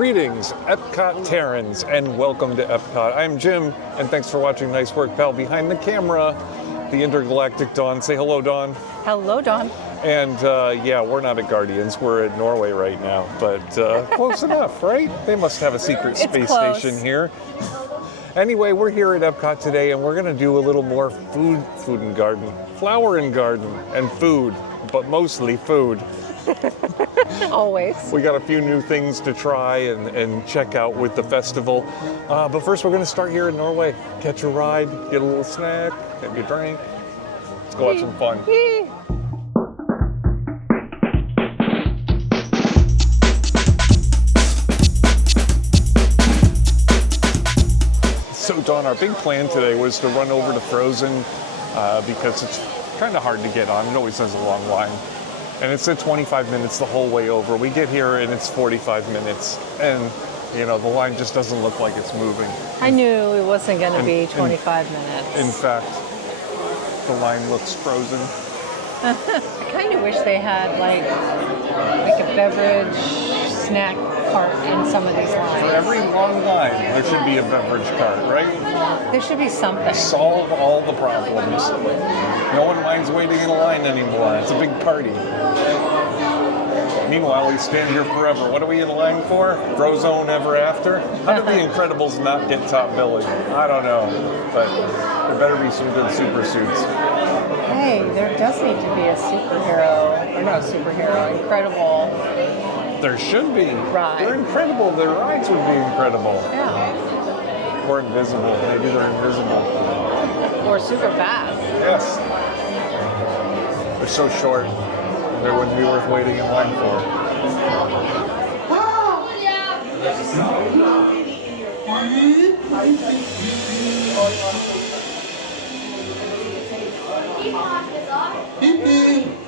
Greetings, Epcot Terrans, and welcome to Epcot. I'm Jim, and thanks for watching Nice Work, Pal. Behind the camera, the intergalactic Dawn. Say hello, Dawn. Hello, Dawn. And yeah, we're not at Guardians. We're at Norway right now, but close enough, right? They must have a secret space station here. Anyway, we're here at Epcot today, and we're going to do a little more food and garden, flower and garden, and food, but mostly food. Always. We got a few new things to try and check out with the festival. But first, we're going to start here in Norway. Catch a ride, get a little snack, maybe a drink. Let's go have some fun. So, Dawn, our big plan today was to run over to Frozen because it's kind of hard to get on. It always has a long line. And it's at 25 minutes the whole way over. We get here and it's 45 minutes. And, you know, the line just doesn't look like it's moving. I knew it wasn't going to be 25 minutes. In fact, the line looks frozen. I kind of wish they had like a beverage snack cart in some of these lines. For every long line, there should be a beverage cart, right? There should be something. Solve all the problems. No one minds waiting in a line anymore. It's a big party. Meanwhile, we stand here forever. What are we in line for? Frozone Ever After? How did the Incredibles not get top billing? I don't know. But there better be some good super suits. Hey, there does need to be a superhero, or not a superhero, incredible. There should be. Ride. They're incredible. Their rides would be incredible. Yeah. Or invisible. Maybe they're invisible. Or super fast. Yes. They're so short. They wouldn't be worth waiting in line for.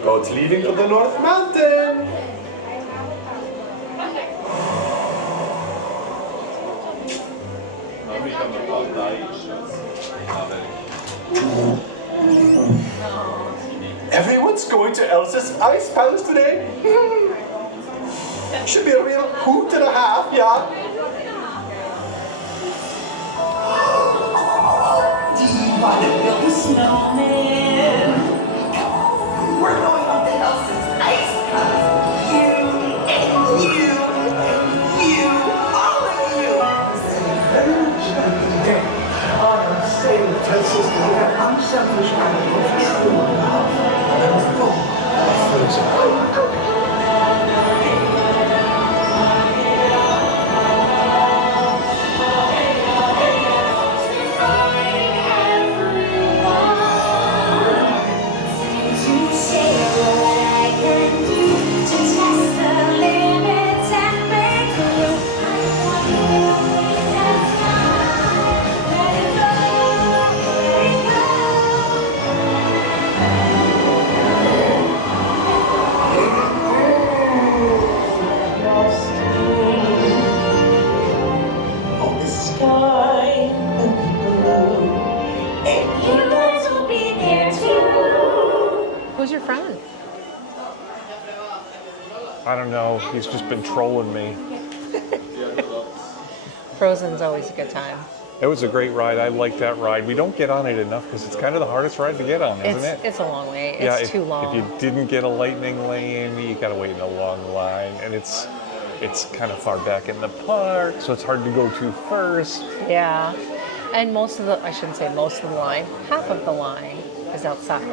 Boat's leaving for the North Mountain. Everyone's going to Elsa's Ice Palace today. Should be a real hoot and a half, yeah. Do you want to build a snowman? We're going on to Elsa's Ice Palace. You and you and you, all of you. I'm staying with Princess Leia. I'm selfish when I go for true love. I'm full of Frozen. Who's your friend? I don't know. He's just been trolling me. Frozen's always a good time. It was a great ride. I like that ride. We don't get on it enough because it's kind of the hardest ride to get on, isn't it? It's a long way. Yeah, It's too long. If you didn't get a lightning lane, you gotta wait in a long line, and it's kind of far back in the park, so it's hard to go to first. Yeah. And I shouldn't say most of the line, half of the line is outside.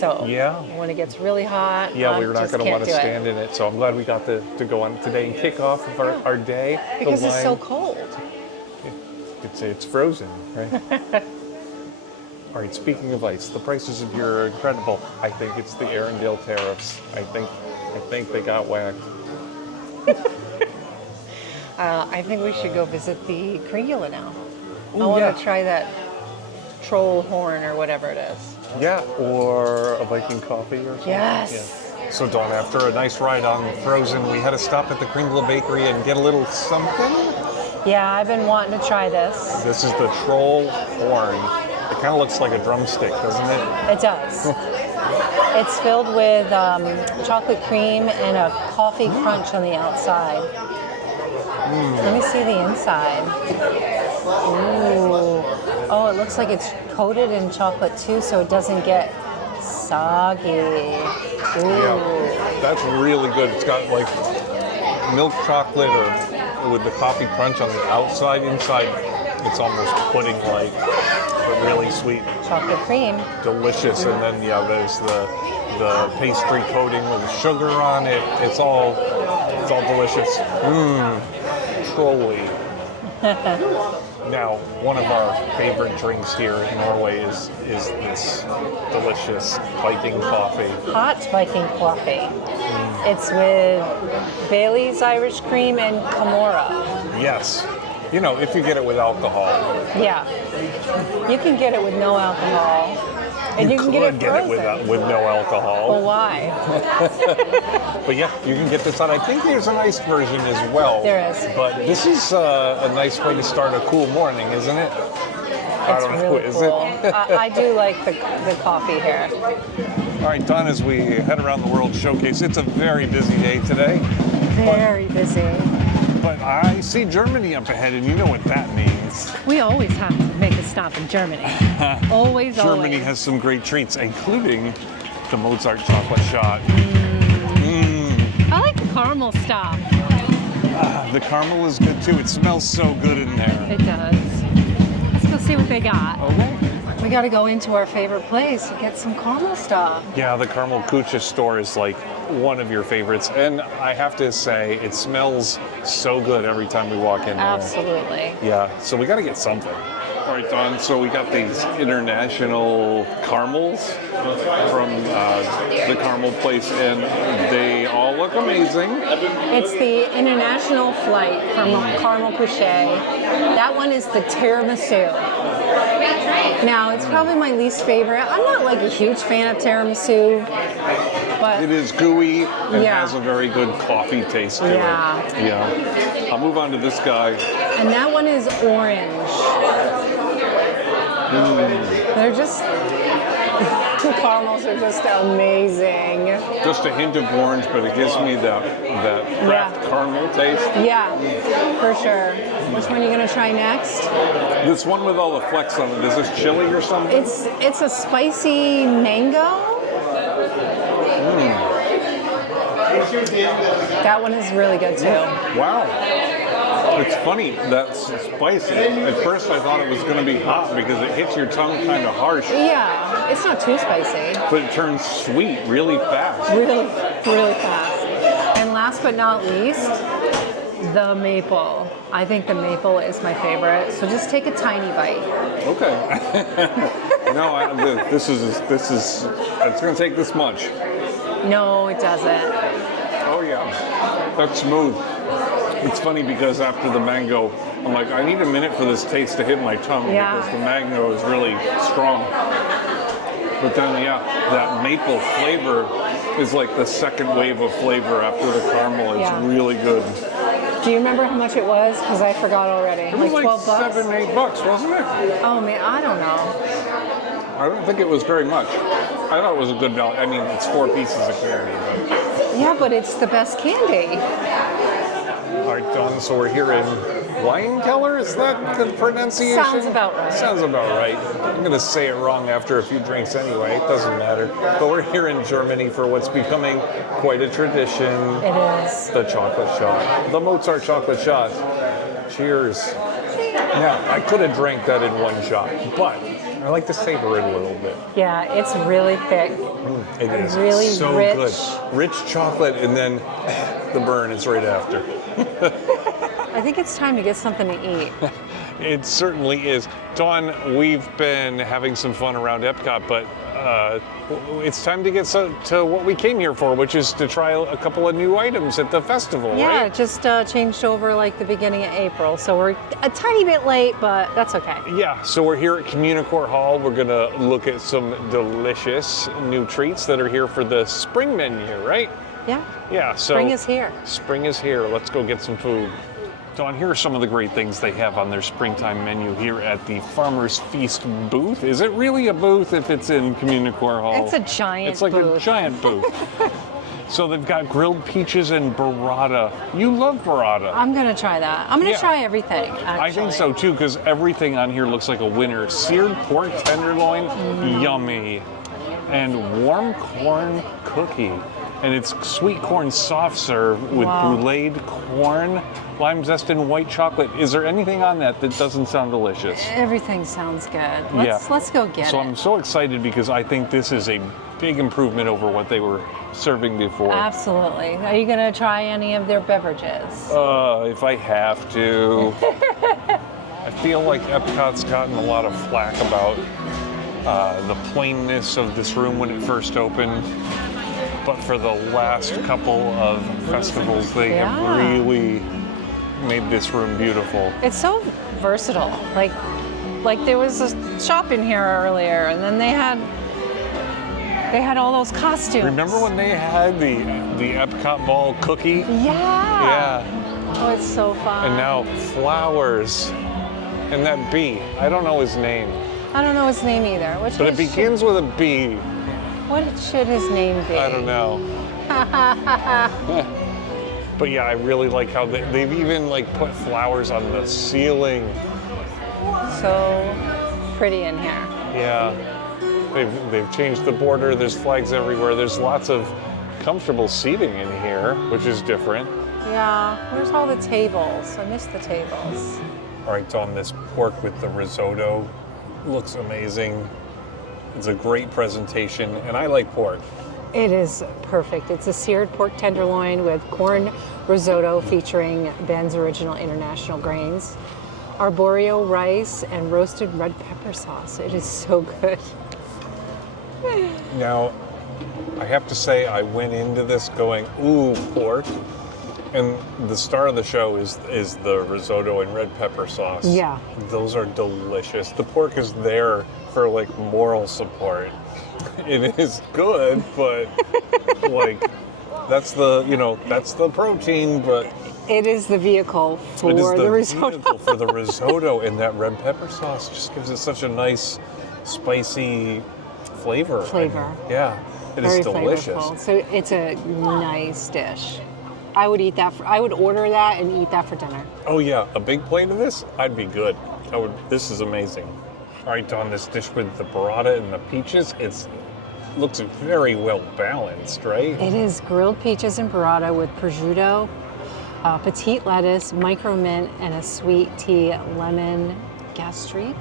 So Yeah. when it gets really hot, Yeah, we're not just going to can't want to do it. stand in it, so I'm glad we got to go on today and kick off of our day. Because The it's line, so cold. it's frozen, right? All right, speaking of ice, the prices of here are incredible. I think it's the Arendelle tariffs. I think they got whacked. I think we should go visit the Kringula now. I Ooh, want yeah. to try that troll horn or whatever it is. Yeah, or a Viking coffee or something. Yes. Yeah. So Dawn, after a nice ride on Frozen, we had to stop at the Kringla Bakery and get a little something. Yeah, I've been wanting to try this. This is the troll horn. It kind of looks like a drumstick, doesn't it? It does. It's filled with chocolate cream and a coffee crunch on the outside. Let me see the inside. Ooh. Oh, it looks like it's coated in chocolate too, so it doesn't get soggy. Ooh. Yeah, that's really good. It's got like milk chocolate or with the coffee crunch on the outside. Inside, it's almost pudding-like, but really sweet. Chocolate cream. Delicious. And then, yeah, there's the pastry coating with sugar on it. It's all delicious. Truly. Now, one of our favorite drinks here in Norway is this delicious Viking coffee. Hot Viking coffee. It's with Bailey's Irish cream and Camorra. Yes. You know, if you get it with alcohol. Yeah. You can get it with no alcohol. And you can get it frozen. With no alcohol. Well, why? But yeah, you can get this on. I think there's an iced version as well. There is. But this is a nice way to start a cool morning, isn't it? It's really cool. I do like the coffee here. All right, Dawn, as we head around the World Showcase, it's a very busy day today. Very busy. But I see Germany up ahead, and you know what that means. We always have to make a stop in Germany. Always. Germany has some great treats, including the Mozart chocolate shot. I like the caramel stuff. The caramel is good too. It smells so good in there. It does. Let's go see what they got. Okay. We got to go into our favorite place and get some caramel stuff. Yeah, the Caramel Kucha store is like one of your favorites, and I have to say, it smells so good every time we walk in there. Absolutely. Yeah, so we got to get something. All right, Dawn, so we got these international caramels from the caramel place, and they all look amazing. It's the international flight from Caramel Couché. That one is the tiramisu. Now, it's probably my least favorite. I'm not like a huge fan of tiramisu, but It is gooey and Yeah. has a very good coffee taste to Yeah. it. Yeah. I'll move on to this guy. and that one is orange. They're just the caramels are just amazing. Just a hint of orange, but it gives me that craft caramel taste. Yeah, for sure. Which one are you gonna try next? This one with all the flecks on it, is this chili or something? It's a spicy mango. That one is really good too. Wow. It's funny, that's spicy. At first I thought it was going to be hot because it hits your tongue kind of harsh, Yeah, it's not too spicy. but it turns sweet really fast. Really, really fast. And last but not least, the maple. I think the maple is my favorite. So just take a tiny bite. Okay. No, this is, it's going to take this much. No, it doesn't. Oh yeah, that's smooth. It's funny because after the mango, I'm like, I need a minute for this taste to hit my tongue Yeah. because the mango is really strong. But then, yeah, that maple flavor is like the second wave of flavor after the caramel. It's Yeah. really good. Do you remember how much it was? Because I forgot already. It was like $12? $7, $8, wasn't it? Oh man, I don't know. I don't think it was very much. I thought it was a good value. I mean, it's 4 pieces of candy. But... Yeah, but it's the best candy. All right, Dawn, so we're here in Weinkeller, is that the pronunciation? Sounds about right. Sounds about right. I'm going to say it wrong after a few drinks anyway, it doesn't matter. But we're here in Germany for what's becoming quite a tradition. It is. The chocolate shot. The Mozart chocolate shot. Cheers. Now, I could have drank that in one shot, but I like to savor it a little bit. Yeah, it's really thick. It is. Really so rich. good. Rich chocolate, and then the burn is right after. I think it's time to get something to eat. It certainly is. Dawn, we've been having some fun around Epcot, but it's time to get to what we came here for, which is to try a couple of new items at the festival, Yeah, right? it just changed over like the beginning of April, so we're a tiny bit late, but that's okay. Yeah, so we're here at Communicore Hall. We're going to look at some delicious new treats that are here for the spring menu, right? Yeah, Yeah, so spring is here. Spring is here. Let's go get some food. Dawn, here are some of the great things they have on their springtime menu here at the Farmer's Feast booth. Is it really a booth if it's in Communicore Hall? It's a giant It's like booth. a giant booth. So they've got grilled peaches and burrata. You love burrata. I'm gonna try that. I'm gonna Yeah. try everything, actually. I think so too, because everything on here looks like a winner. Seared pork tenderloin, yummy. And warm corn cookie. And it's sweet corn soft serve with bruleed corn, lime zest, and white chocolate. Is there anything on that that doesn't sound delicious? Everything sounds good. Let's go get So it. I'm so excited because I think this is a big improvement over what they were serving before. Absolutely. Are you gonna try any of their beverages? If I have to. I feel like Epcot's gotten a lot of flack about the plainness of this room when it first opened. But for the last couple of festivals, they have really made this room beautiful. It's so versatile. Like there was a shop in here earlier, and then they had all those costumes. Remember when they had the Epcot ball cookie? Yeah. Yeah. Oh, it's so fun. And now flowers. And that bee. I don't know his name. I don't know his name either. But it begins with a B. What should his name be? I don't know. But yeah, I really like how they've even like put flowers on the ceiling. So pretty in here. Yeah. They've changed the border. There's flags everywhere. There's lots of comfortable seating in here, which is different. Yeah. Where's all the tables? I missed the tables. All right, Dawn, this pork with the risotto looks amazing. It's a great presentation, and I like pork. It is perfect. It's a seared pork tenderloin with corn risotto featuring Ben's original international grains, arborio rice, and roasted red pepper sauce. It is so good. Now, I have to say, I went into this going, ooh, pork. And the star of the show is the risotto and red pepper sauce. Yeah. Those are delicious. The pork is there for like moral support. It is good, but like that's the protein, but It is the vehicle for it is the risotto. vehicle for the risotto, and that red pepper sauce just gives it such a nice spicy flavor. Yeah, it is Very delicious. flavorful. So it's a nice dish. I would eat that. I would order that and eat that for dinner. Oh yeah, a big plate of this, I'd be good. This is amazing. All right, Dawn, this dish with the burrata and the peaches, looks very well balanced, right? It is grilled peaches and burrata with prosciutto, petite lettuce, micro mint, and a sweet tea lemon gastrique.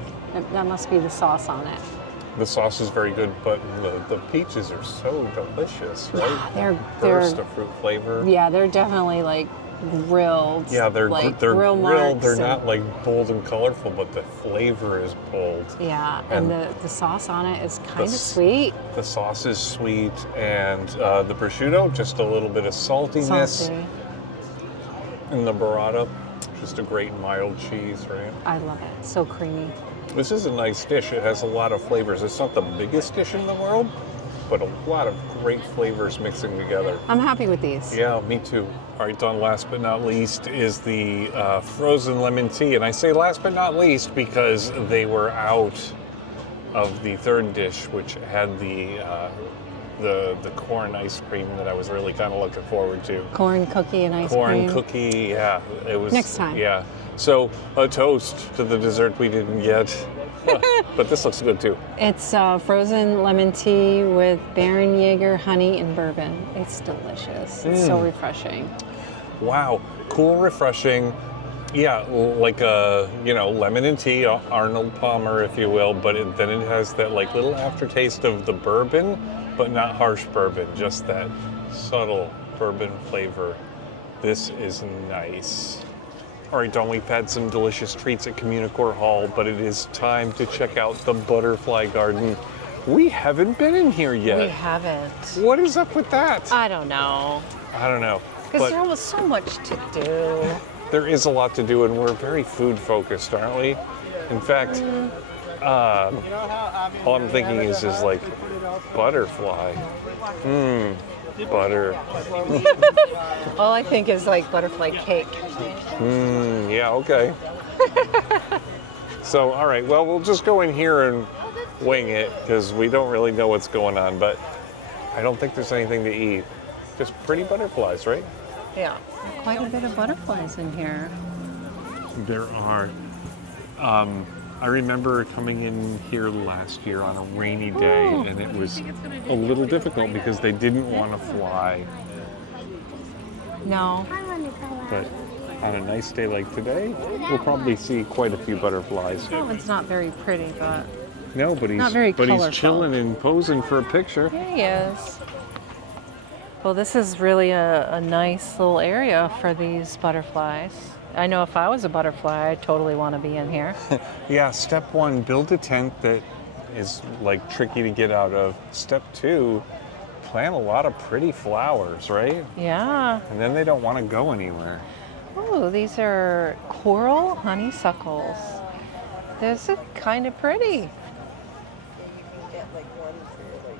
That must be the sauce on it. The sauce is very good, but the peaches are so delicious, right? They're Burst of fruit flavor. Yeah, they're definitely like grilled. Yeah, they're like grill grill grilled. marks They're and- not like bold and colorful, but the flavor is bold. Yeah, and And the sauce on it is kind of s- sweet. The sauce is sweet, and the prosciutto, just a little bit of saltiness. Salty. And the burrata, just a great mild cheese, right? I love it. So creamy. This is a nice dish. It has a lot of flavors. It's not the biggest dish in the world, but a lot of great flavors mixing together. I'm happy with these. Yeah, me too. All right, Dawn, last but not least is the frozen lemon tea. And I say last but not least because they were out of the third dish, which had the corn ice cream that I was really kind of looking forward to. Corn cookie and ice Corn cream. cookie, yeah. It was Next time. Yeah. So a toast to the dessert we didn't get. But this looks good too. It's frozen lemon tea with Baron Jaeger honey and bourbon. It's delicious. It's so refreshing. Wow, cool, refreshing. Yeah, like a lemon and tea, Arnold Palmer, if you will. But then it has that like little aftertaste of the bourbon, but not harsh bourbon, just that subtle bourbon flavor. This is nice. All right, Dawn, we've had some delicious treats at Communicore Hall, but it is time to check out the Butterfly Garden. We haven't been in here yet. We haven't. What is up with that? I don't know. I don't know. Because But there was so much to do. there is a lot to do, and we're very food focused, aren't we? In fact, all I'm thinking is like butterfly. Butter. All I think is like butterfly cake. Yeah, okay. So, all right, well, we'll just go in here and wing it because we don't really know what's going on, but I don't think there's anything to eat. Just pretty butterflies, right? Yeah. Quite a bit of butterflies in here. There are. I remember coming in here last year on a rainy day, and it was a little difficult because they didn't want to fly. No. But on a nice day like today, we'll probably see quite a few butterflies. That one's not very pretty, but No, but not very he's colorful. chilling and posing for a picture. here he is. Well, this is really a nice little area for these butterflies. I know if I was a butterfly, I'd totally want to be in here. Yeah, step 1, build a tent that is like tricky to get out of. Step 2, plant a lot of pretty flowers, right? Yeah. And then they don't want to go anywhere. Oh, these are coral honeysuckles. This is kind of pretty.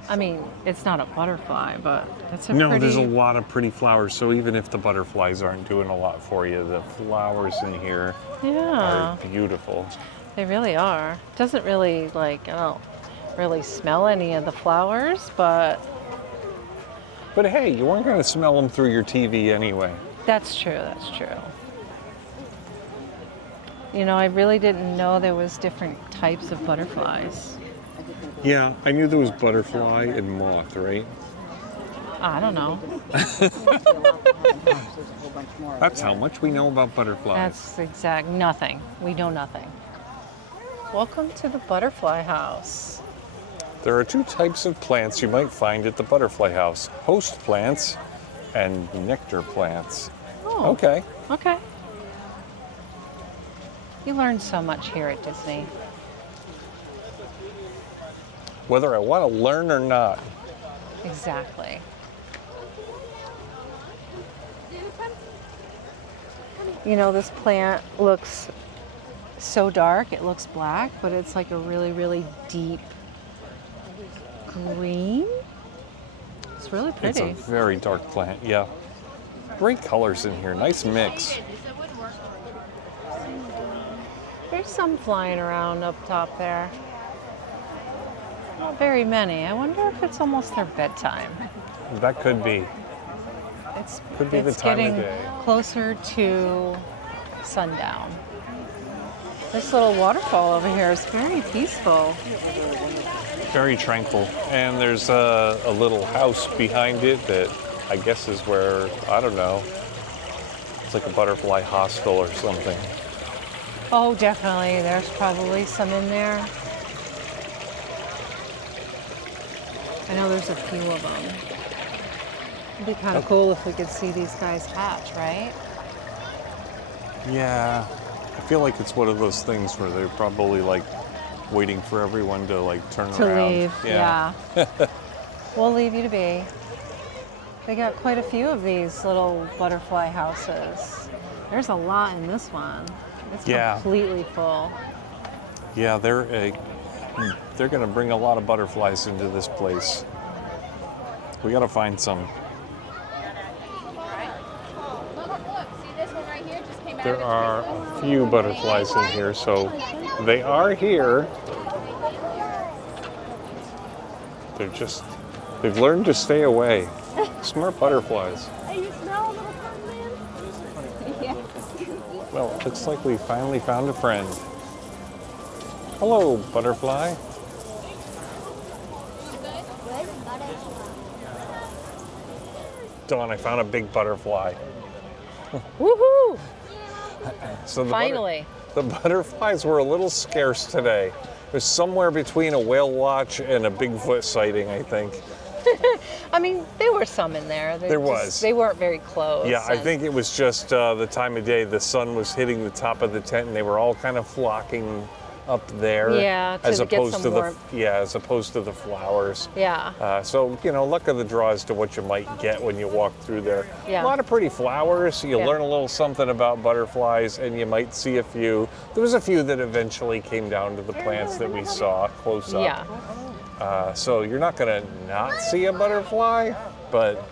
I mean, it's not a butterfly, but it's a No, pretty... there's a lot of pretty flowers. So even if the butterflies aren't doing a lot for you, the flowers in here Yeah, are beautiful. they really are. Doesn't really, like, I don't really smell any of the flowers, but But hey, you weren't going to smell them through your TV anyway. that's true, that's true. You know, I really didn't know there was different types of butterflies. Yeah, I knew there was butterfly and moth, right? I don't know. That's how much we know about butterflies. That's nothing. We know nothing. Welcome to the butterfly house. There are 2 types of plants you might find at the butterfly house: host plants and nectar plants. Oh, Okay. okay. You learn so much here at Disney. Whether I want to learn or not. Exactly. You know, this plant looks so dark, it looks black, but it's like a really, really deep green. It's really It's pretty. a very dark plant, yeah. Great colors in here, nice mix. There's some flying around up top there. Not very many. I wonder if it's almost their bedtime. That could be. Could be the It's time of getting day. closer to sundown. This little waterfall over here is very peaceful. Very tranquil. And there's a little house behind it that I guess is where, I don't know, it's like a butterfly hostel or something. Oh, definitely. There's probably some in there. I know there's a few of them. It'd be kind of cool if we could see these guys hatch, right? Yeah, I feel like it's one of those things where they're probably like waiting for everyone to like turn To around. leave, yeah. We'll leave you to be. They got quite a few of these little butterfly houses. There's a lot in this one. It's Yeah. completely full. Yeah, they're going to bring a lot of butterflies into this place. We got to find some. There are a few butterflies in here, so they are here. They've learned to stay away. Smart butterflies. You smell a little something, man? Yeah. Well, it looks like we finally found a friend. Hello, butterfly. Dawn, I found a big butterfly. Woohoo! So Finally. The butterflies were a little scarce today. It was somewhere between a whale watch and a Bigfoot sighting, I think. I mean, there were some in there. There was. They weren't very close. Yeah, I and- think it was just the time of day. The sun was hitting the top of the tent, and they were all kind of flocking up there. Yeah, to as get opposed some to warmth. as opposed to the flowers. Yeah. So, luck of the draw as to what you might get when you walk through there. Yeah. A lot of pretty flowers. You'll Yeah. learn a little something about butterflies, and you might see a few. There was a few that eventually came down to the plants that we saw close up. Yeah. So you're not going to not see a butterfly, but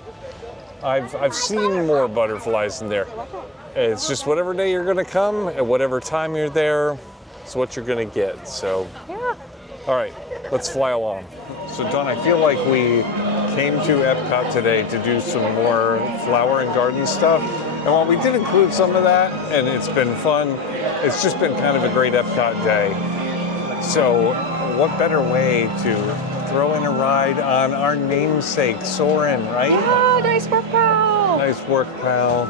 I've seen more butterflies in there. It's just whatever day you're going to come, at whatever time you're there, it's what you're going to get. So, Yeah. all right, let's fly along. So, Dawn, I feel like we came to Epcot today to do some more flower and garden stuff. And while we did include some of that, and it's been fun, it's just been kind of a great Epcot day. So what better way to throw in a ride on our namesake, Soarin', right? Oh, nice work, pal. Nice work, pal.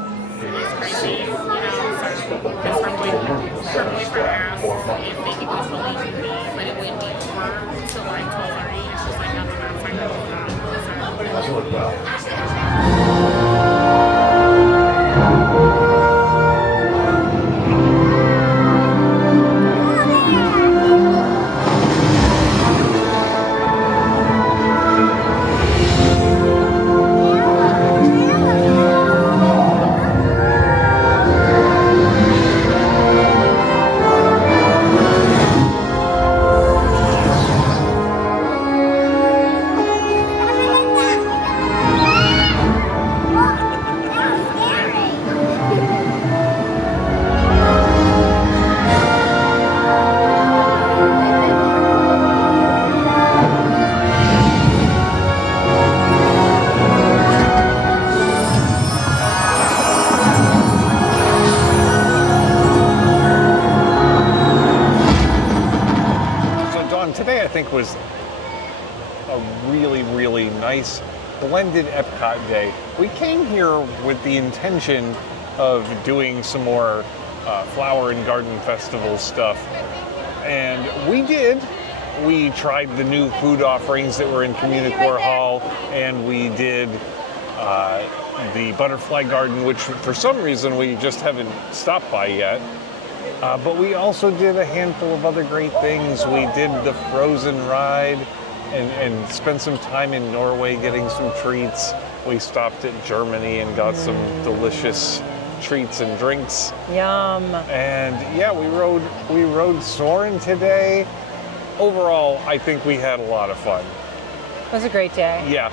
Today I think was a really nice blended Epcot day. We came here with the intention of doing some more flower and garden festival stuff, and we did. We tried the new food offerings that were in Communicore Hall, and we did the butterfly garden, which for some reason we just haven't stopped by yet. But we also did a handful of other great things. We did the Frozen ride and spent some time in Norway getting some treats. We stopped at Germany and got some delicious treats and drinks. Yum. And yeah, we rode Soarin' today. Overall, I think we had a lot of fun. It was a great day. Yeah.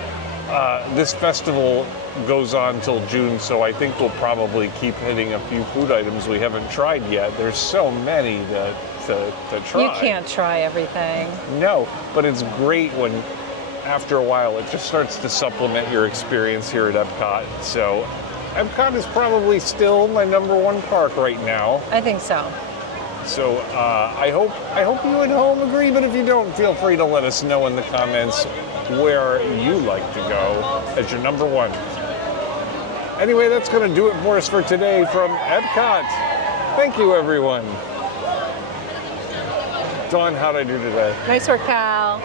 This festival goes on till June, so I think we'll probably keep hitting a few food items we haven't tried yet. There's so many to try. You can't try everything. No, but it's great when, after a while, it just starts to supplement your experience here at Epcot. So, Epcot is probably still my #1 park right now. I think so. So I hope you at home agree, but if you don't, feel free to let us know in the comments where you like to go as your #1. Anyway, that's going to do it for us for today from Epcot. Thank you, everyone. Dawn, how'd I do today? Nice work, pal.